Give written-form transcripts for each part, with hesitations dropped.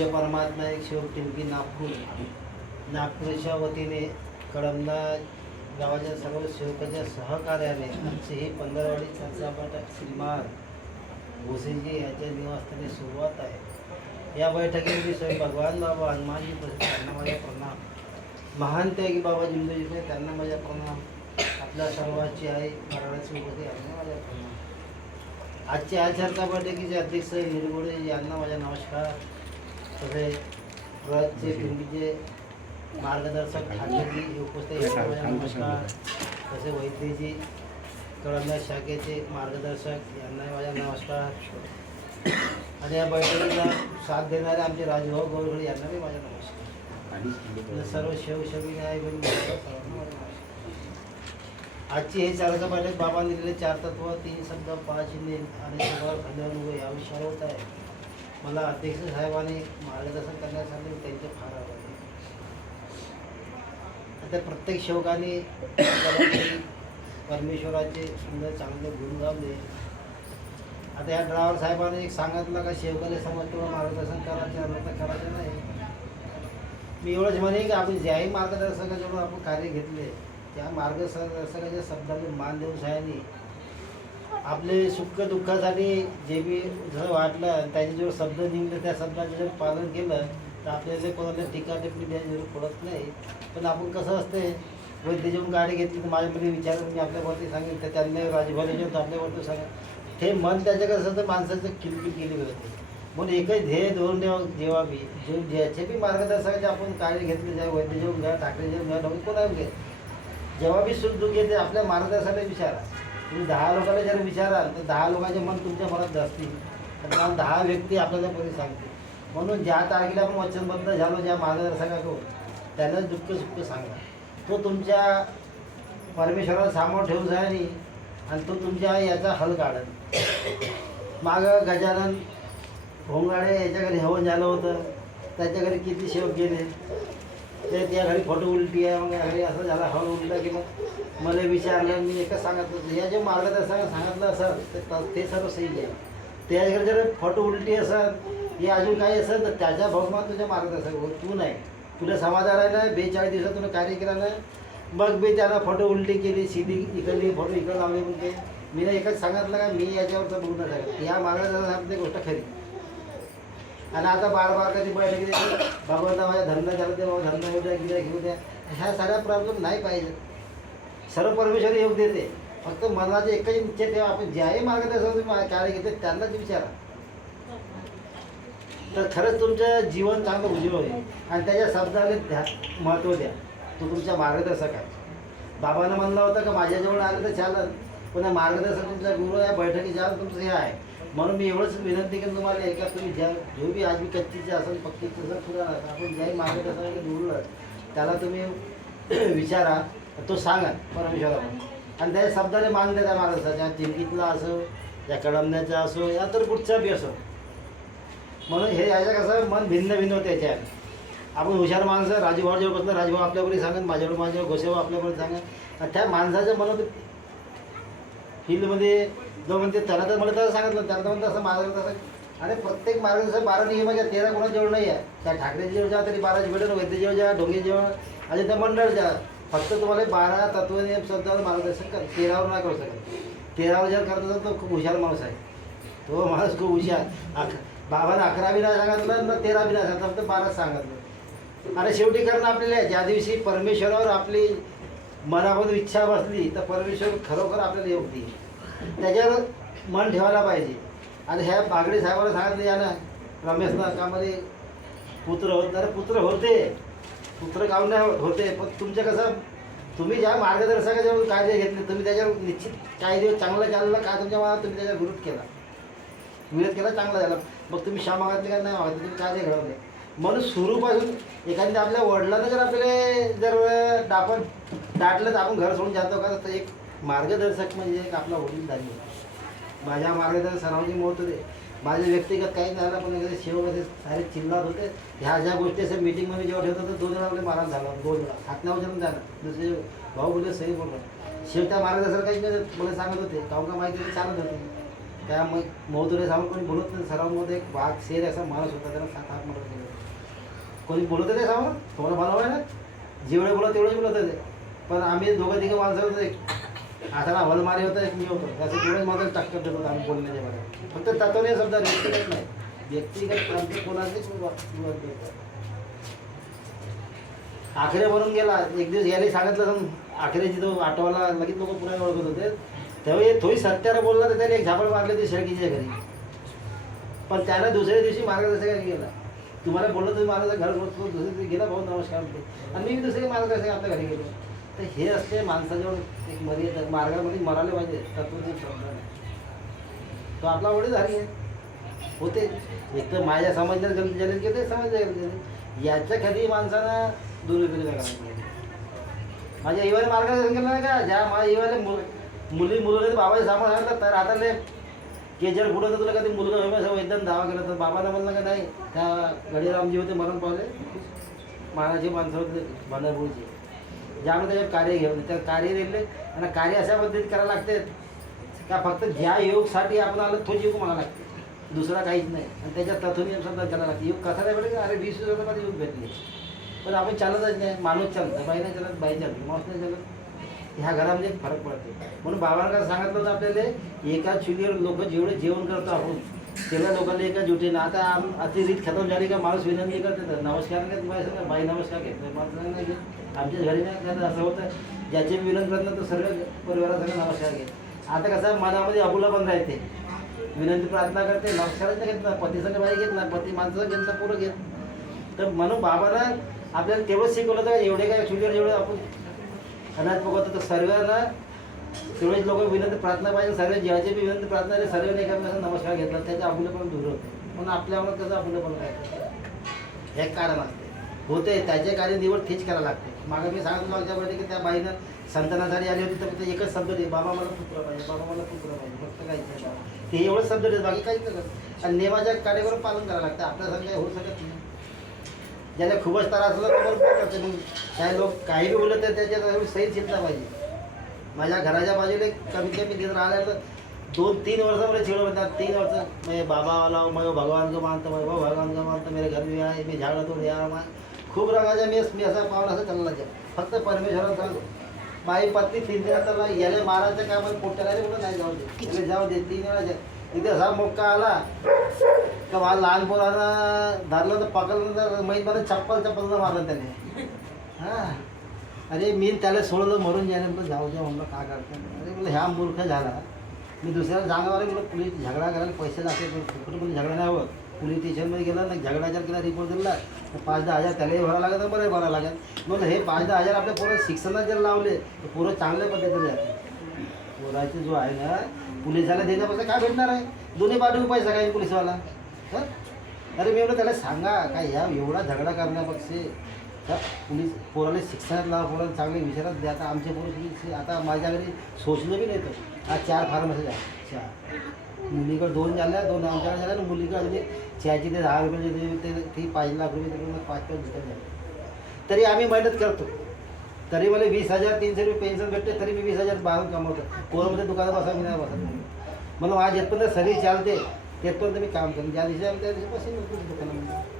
पूज्य परमात्मा एक शिवटिंबी नागपूरच्या वतीने कळमना गावाच्या सर्व सेवकाच्या सहकार्याने आजची ही पंधरवाडी चर्चापाठ श्रीमान भोसेजी यांच्या निवासस्थानी सुरुवात आहे। या बैठकीमध्ये स्वयं भगवान बाबा हनुमानजी त्यांना माझ्या प्रणाम। महान त्यागी बाबा जिंदूजी त्यांना माझ्या प्रणाम। आपल्या सर्वांची आई मराठी सोबती यांना माझ्या प्रणाम। आजच्या या चर्चा बैठकीचे अध्यक्ष निरगुडे यांना माझा नमस्कार। तसेच प्रचे पिंडीचे मार्गदर्शक ठाकरेजी उपस्थित यांना माझा नमस्कार। तसे वैद्यजी कळमना शाखेचे मार्गदर्शक यांना माझा नमस्कार। आणि या बैठकीला साथ देणारे आमचे राजभाऊ गौरगडे यांनाही माझा नमस्कार। सर्व शेवशेवी न्याय आजची ही चर्चा बैठक बाबा दिलेले 4 तत्व 3 शब्द 5 चिन्हे आणि सगळं खंडन या विषयावर होत आहे। मला अध्यक्ष साहेबांनी मार्गदर्शन करण्यासाठी त्यांचे फार आभार आहे। आता प्रत्येक सेवकाने परमेश्वराचे सुंदर चांगले गुण गावले। आता या ड्रायव्हर साहेबांनी एक सांगितलं का सेवकाला समजतो मार्गदर्शन करायचे अन्यथा करायचे नाही। मी एवढंच म्हणेन की आपण ज्याही मार्गदर्शकाजवळ आपण कार्य घेतले त्या मार्गदर्शकाच्या शब्दाला मान देऊन साहेबांनी आपले सुख दुःखासाठी जे बी जर वाटलं त्याचे जो शब्द निघले त्या शब्दाचे जर पालन केलं तर आपल्याला कोणाला टीका टिप्पणी द्यायची जरूर पडत नाही। पण आपण कसं असते वैद्य जेव्हा गाडी घेतली तर माझ्यामध्ये विचार मी आपल्यावरती सांगेन तर त्यांनी राजभाऊ जेव्हा आपल्यावरती सांगा ते मन त्याच्या कसं तर माणसाचं किलबिल केली होते। म्हणून एकच ध्येय धोरण जेव्हा बी ज्याचे बी मार्गदर्शकाचे आपण कार्य घेतले ज्या वैद्य जेव्हा घ्या ठाकरे जेव्हा घ्या कोणा घ्या जेव्हा बी सुख दुःख येते आपल्या मार्गदर्शकाला विचारा। तुम्ही 10 लोकांना जर विचाराल तर 10 लोकांचे मन तुमच्या मनात असतील तर 10 व्यक्ती आपल्याला कोणी सांगते। म्हणून ज्या तारखेला आपण वचनबद्ध झालो ज्या मार्गदर्शकाकडून त्याला दुःख सुख सांगा। तो तुमच्या परमेश्वराला सामोर ठेवून जाईल आणि तो तुमच्या याचा हल काढेल। मागं गजानन भोंगाडे याच्या घरी हवन झालं होतं त्याच्या घरी किती सेवक गेले ते त्या घरी फोटो उलटी आहे मग घरी असं झालं हवन उलटा की मग मला विचारलं मी एकच सांगितलं होतं या जे मार्गदर्शकाने सांगितलं असेल ते सर्व सही आहे। त्याच्या घरी जर फोटो उलटी असेल हे अजून काही असेल तर त्याच्या भगवान तुझ्या मार्गदर्शक तू नाही तुला समाधान आहे ना 42 दिवसात तुला कार्य केलं ना मग मी त्याला फोटो उलटी केली सीधी इकडली फोटो इकडं लावले म्हणजे मी ना एकच सांगितलं का मी याच्यावरचं बघू नका या मार्गदर्शक आपली गोष्ट खरी। आणि आता बार कधी बैठकी बाबा माझ्या धंदा झाला ते बाबा धंदा येऊ द्या गिऱ्हाईक घेऊ द्या ह्या साऱ्या प्रॉब्लेम नाही पाहिजे। सर्व परमेश्वर योग देते फक्त मनाचे एकच इच्छा ठेवा आपण ज्याही मार्गदर्शन कार्य घेते त्यांनाच विचारा तर खरंच तुमचं जीवन चांगलं उज्ज्वल होईल। आणि त्याच्या शब्दाला महत्त्व द्या तो तुमचा मार्गदर्शक आहे। बाबांना म्हणलं होतं का माझ्याजवळ आलं तर चालत पण मार्गदर्शक तुमचा गुरु या बैठकी ज्या तुमचं हे आहे। म्हणून मी एवढंच विनंती केली तुम्हाला एका तुम्ही ज्या जो बी आज बी कच्चीचे असेल पक्कीचं जर पुरा आपण ज्याही मार्गदर्शनाला जोडलं त्याला तुम्ही विचारा तो सांगा परमेश्वराला आणि त्या शब्दाने मान द्या त्या मार्गदर्शकाच्या चिंकीतला असो या कळमण्याचा असो या तर कुठचा बी असो। म्हणून हे याच्या कसं मन भिन्न भिन्न होतं याच्यात आपण हुशार माणसं राजूभाऊ जेव्हा बसलं राजूभाऊ आपल्याकडे सांगत माझ्याकडे माझ्या घोसेभाऊ आपल्याकडे सांगत आणि त्या माणसाच्या मनात फील्डमध्ये जो म्हणते त्याला तर मला तर सांगितलं त्याला तर म्हणतं असं मार्गदर्शक आणि प्रत्येक मार्गदर्शक 12 नियमाच्या 13 कोणाजवळ नाही आहे। त्या ठाकरेजी जेव्हा जा तरी 12 भेटेल वैद्य जेव्हा जा ढोंगे जेव्हा आणि त्या मंडळ जा फक्त तुम्हाला 12 तत्वनियम शब्दावर मार्गदर्शन कर 13वर नाही करू शकत। 13वर जर करत असेल तो खूप हुशार माणूस आहे तो माणूस खूप हुशार। बाबाने 11 बी नाही सांगितलं ना 13 बी नाही सांगितलं फक्त 12 सांगितलं। आणि शेवटी करणं आपल्याला ज्या दिवशी परमेश्वरावर आपली मनामधून इच्छा बसली तर परमेश्वर खरोखर आपल्याला योग देईल त्याच्यावर मन ठेवायला पाहिजे। आणि ह्या बागडे साहेबांना सांगितलं या ना रमेशला कामध्ये पुत्र होत तर पुत्र होते पुत्र गाव नाही होते पण तुमचं कसं तुम्ही ज्या मार्गदर्शकाच्या कार्य घेतले तुम्ही त्याच्यावर निश्चित काही दिवस चांगलं चाललं का तुमच्या मनात तुम्ही त्याच्यावर विरोध केला चांगला झाला मग तुम्ही क्षमा मागितली का नाही मागितली तुम्ही कार्य घडवले। म्हणून सुरूपासून एखाद्या आपल्या वडिलांना जर आपल्याला जर दाटलं तर आपण घर सोडून जातो का तर एक मार्गदर्शक म्हणजे एक आपला वडीलधारी होता। माझ्या मार्गदर्शक सरावजी मत होते माझे व्यक्तिगत काही झालं पण शेवमध्ये सारे चिल्लात होते ह्या ज्या गोष्टी असं मीटिंगमध्ये जेव्हा ठेवतो तर 2 वेळा आपले महाराज झाला 2 वेळा हात नाव जाणून झालं दुसरे भाऊ बोलले सही बोलला शेव त्या मार्गदर्शक काही मला सांगत होते काहून का माहिती चालत होते त्या मग महोदय सामोर कोणी बोलत नाही. सरावमध्ये एक वाघ शेर असा माणूस होता, त्याला 7-8 मर्डर केले. कोणी बोलत नाही समोर, तुम्हाला बनावं आहे ना, जेवढे बोलत तेवढेच बोलत होते. पण आम्ही दोघं तिघं माणसं होते, आता हवलमारी होतं, एक मी होतो, त्याचं तेवढेच माझं टक्कर देत होतं आम्ही बोलण्याच्या मध्ये. फक्त तत्वने शब्द, व्यक्तिगत नाही, व्यक्तिगत आमचे कोणाचेच. आखरे बनून गेला एक दिवस, याने सांगितलं आखरेची तो आठवाला लगेच लोक पुन्हा ओळखत होते. तेव्हा हे थोडी सत्याला बोलला तर त्याने एक झापड मारले ते शेळकीच्या घरी. पण त्यानं दुसऱ्या दिवशी मार्गदर्शक गेला, तुम्हाला बोललं तुम्ही माझं घर बोलतो, दुसऱ्या दिवशी गेला भाऊ नमस्कार म्हणते, आणि मी दुसरे मार्गदर्शक आपल्या घरी गेलो. तर हे असते माणसाजवळ एक मर्यादा, मार्गामध्ये मरायला पाहिजे, तत्वचे शब्द नाही. तो आपला वडीलधारी आहे होते. एक तर माझ्या समाजाला जलेल गेले, समाजाला गेले, याच्या कधी माणसानं दुर्विचार करायला पाहिजे. माझ्या इवाने मार्गदर्शन केलं नाही का, ज्या माझ्या इवाने मुली मुलं बाबाचे सामान सांगितलं तर आता केजर पुढं तर तुला कधी मुलगा होईल एकदम दावा केला, तर बाबाला म्हणलं का नाही, त्या गडीरामजी होते मरण पावले, मानाचे माणसं होते भांडरपूरचे, ज्यामुळे त्याच्यात कार्य घेऊन त्या कार्य दिले. आणि कार्य अशा पद्धतीत करायला लागते का फक्त ज्या योगसाठी आपण आलो तोच योग म्हणायला लागते, दुसरा काहीच नाही. आणि त्याच्यात तत्वनियम सुद्धा करायला लागते. योग कसा नाही भेटले, अरे 20 वर्षामध्ये योग भेटले, पण आपण चालतच नाही. माणूस चालतं, बाई नाही चालत, बाई चालते, माणूस नाही चालत. ह्या घरामध्ये एक फरक पडते. म्हणून बाबांना सांगितलं होतं आपल्याला, एका चुलीवर लोक जेवढे जेवण करतो आपण तेवढ्या लोकांना एका जुटीनं. आता अति रीत खतम झाली का माणूस विनंती करते, तर नमस्कार नाही तुम्हाला, बाई नमस्कार घेत नाही, माणसं नाही घेत. आमच्या घरी नाही त्यात असं होतं, ज्याचे विनंती करत तर सर्व परिवारासंग नमस्कार घेत. आता कसं मनामध्ये अबुला पण राहते, विनंती प्रार्थना करते, नमस्कारच नाही घेत ना, पतीसंग बाई घेत ना, पती माणसं घेत ना, पोरं घेत. तर म्हणून बाबाला आपल्याला तेवढंच शिकवलं तर एवढे काय चुलीवर जेवढे आपण अनाथ बघतो, तर सर्वांना तेवढेच लोक विनंती प्रार्थना पाहिजे. सर्व ज्याचे बी विनंती प्रार्थना आहे सर्वांनी एकामेकांना नमस्कार घेतला, त्याच्या आपुलं पण दूर होते. म्हणून आपल्यावर त्याचं आपुलं पण राहतं, हे कारण असते होते. त्याचे कार्य निवड तेच करायला लागते. मागं मी सांगितलं मागच्या वेळी की त्या बाईनं संतानासाठी आली होती, तर ते एकच शब्द दे, बाबा मला पुत्र पाहिजे, बाबा मला पुत्र पाहिजे, फक्त काहीच नाही बाबा, ते एवढंच शब्द देत, बाकी काहीच नाही करत. आणि नियमाच्या कार्यक्रम पालन करायला लागतं, आपल्यासारखं काही होऊ शकत नाही. ज्याला खूपच त्रास असला तर बरोबर करते. मग काही लोक काही बी बोलत तर त्याच्यात सही शिकला पाहिजे. माझ्या घराच्या बाजूला कमीत कमी तिथं राहिलं तर 2-3 वर्षामध्ये चिडव म्हणतात, 3 वर्ष मैं बाबा वाला मैं भगवान को मानता, मैं भगवान को मानता, मेरे घर में आए, मी झाडं तोड या खूप रंगाच्या मी असा पाहून असं चालला जाईल. फक्त परमेश्वराला सांगतो, बाई पत्नी 3 दिवसाला याला मारायचं काय, मला पोट्याला कुठं नाही जाऊ दे, याला जाऊ दे. 3 वेळा इथे असा मोक्का आला का मला लहान पोरानं धरलं तर पकडलं तर मैदानात चप्पल मारलं त्याने. हां, अरे मी त्याला सोडलं मरून जाणे, म्हटलं जाऊ द्या, म्हणलं काय करतो. अरे म्हटलं ह्या मूर्ख झाला, मी दुसऱ्याला सांगावं म्हटलं पोलीस झगडा करायला पैसे लागते, कुठं पण झगडा नाही हवं. पोलीस स्टेशनमध्ये गेला ना, झगडाच्या केला, रिपोर्ट दिला तर 5-10 हजार त्यालाही भरावं लागेल, तर बरं भरावं लागेल. म्हणलं हे 5-10 हजार आपल्या पोरं शिक्षणात जर लावले तर पोरं चांगल्या पद्धतीने जाते. पोराचे जो आहे ना, पोलिसाला देण्यापासून काय भेटणार आहे, दोन्ही बाजू पैसा काय पोलिसवाला. हं, अरे मी एवढं त्याला सांगा काय, ह्या एवढा झगडा करण्यापेक्षा पोलीस पोराला शिक्षणात लावा, पोराला चांगले विचारात द्या. आता आमचे पोरं आता माझ्या घरी सोचलं बी नाही, तर आज 4 फार्मसी झाल्या, 4 मुलीकडे 2 झाल्या, 2 आमच्याकडे झाल्या, आणि मुलीकडे म्हणजे चहाची ते 10 रुपये ती 5 लाख रुपये तरी 5-5 लिटर झाले. तरी आम्ही मेहनत करतो, तरी मला 20,300 रुपये पेन्शन भेटते, तरी मी 20,000 बाहेरून कमवतो. कोणामध्ये दुकानात बसा मी नाही बसत, मला माझ्या जेथपर्यंत शरीर चालते तेथपर्यंत मी काम करतो. ज्या दिवशी आम्ही त्या दिवशी बसेन दुकानामध्ये.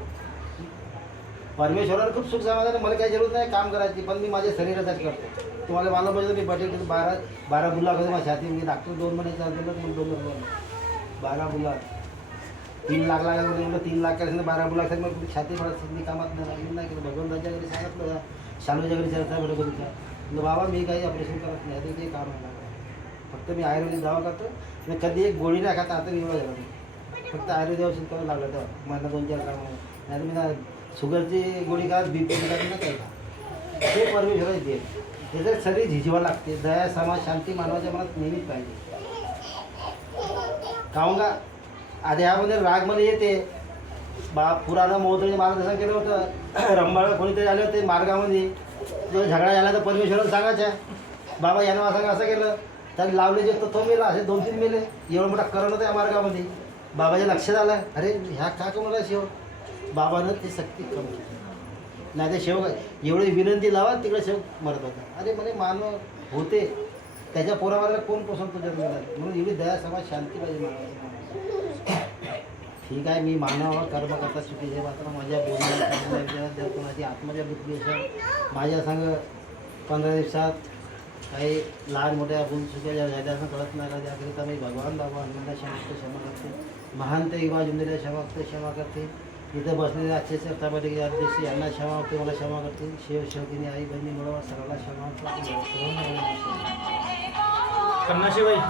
परमेश्वराला खूप सुख समाधान, मला काही जरूरत नाही काम करायची, पण मी माझ्या शरीरासाठी करतो. तुम्हाला मालूम पाहिजे, मी बटेट 12 बुला करतो माझ्या छाती. मी डॉक्टर 2 महिने चालतो, मग 2 महिने 12 बुला 3 लाख लागायचं म्हटलं, 3 लाख करायचं 12 बुला करायचं, मग छाती पडत मी कामात नाही केलं. भगवंताच्या घरी सांगितलं, शालूच्या घरी चर्चा बरोबर म्हटलं बाबा मी काही ऑपरेशन करत नाही, ते काही काम नाही, फक्त मी आयुर्वेदिक दवा करतो. मी कधी एक गोळी नाही खाता, आता निवडा झाला, फक्त आयुर्वेदिक औषध करावं लागलं तेव्हा मला 2-4 काम. नाही मी ना शुगरची गोळी का BP का नाही करता. ते परमेश्वर येते, त्याचं शरीर झिजवा लागते. दया समाज शांती मानवाच्या मनात नेहमीच पाहिजे. काहून का आता ह्यामध्ये रागमध्ये येते. पुराणा महोदयाने मार्गदर्शन केलं होतं, रंबाळ कोणीतरी आले होते मार्गामध्ये, जो झगडा झाला तर परमेश्वराला सांगायचा, बाबा यानं असं केलं, त्याला लावले जे तो मेला, असे 2-3 मेले. एवढा मोठा करण होता या मार्गामध्ये. बाबाच्या लक्षात आलं, अरे ह्या का कमला शेव, बाबानं ती शक्ती कमी नाही तर शेव एवढी विनंती लावा तिकडे शेव मरत होता. अरे म्हणे मानव होते त्याच्या पोरावर कोण पसंत जन्माला म्हणून एवढी दया समाज शांती पाहिजे मानवाची. ठीक आहे मी मानव कर्म करता चुकीचे मात्र माझ्या बोलण्यात कोणाची आत्मजा बुद्धी असेल माझ्या संग 15 दिवसात काही लहान मोठ्या भूल चुक्या ज्या झाल्या असं कळत नाही का त्याकरिता मी भगवान बाबा हनुमंता क्षमा करते महान ते युवा जुंदीला क्षमा करते इथं बसलेले आजचे चर्चापैकी अध्यक्ष यांना क्षमा करते मला क्षमा करते शेवकिनी आई बहिणी मिळवा सगळ्याला क्षमा करते. कन्नाशिवाई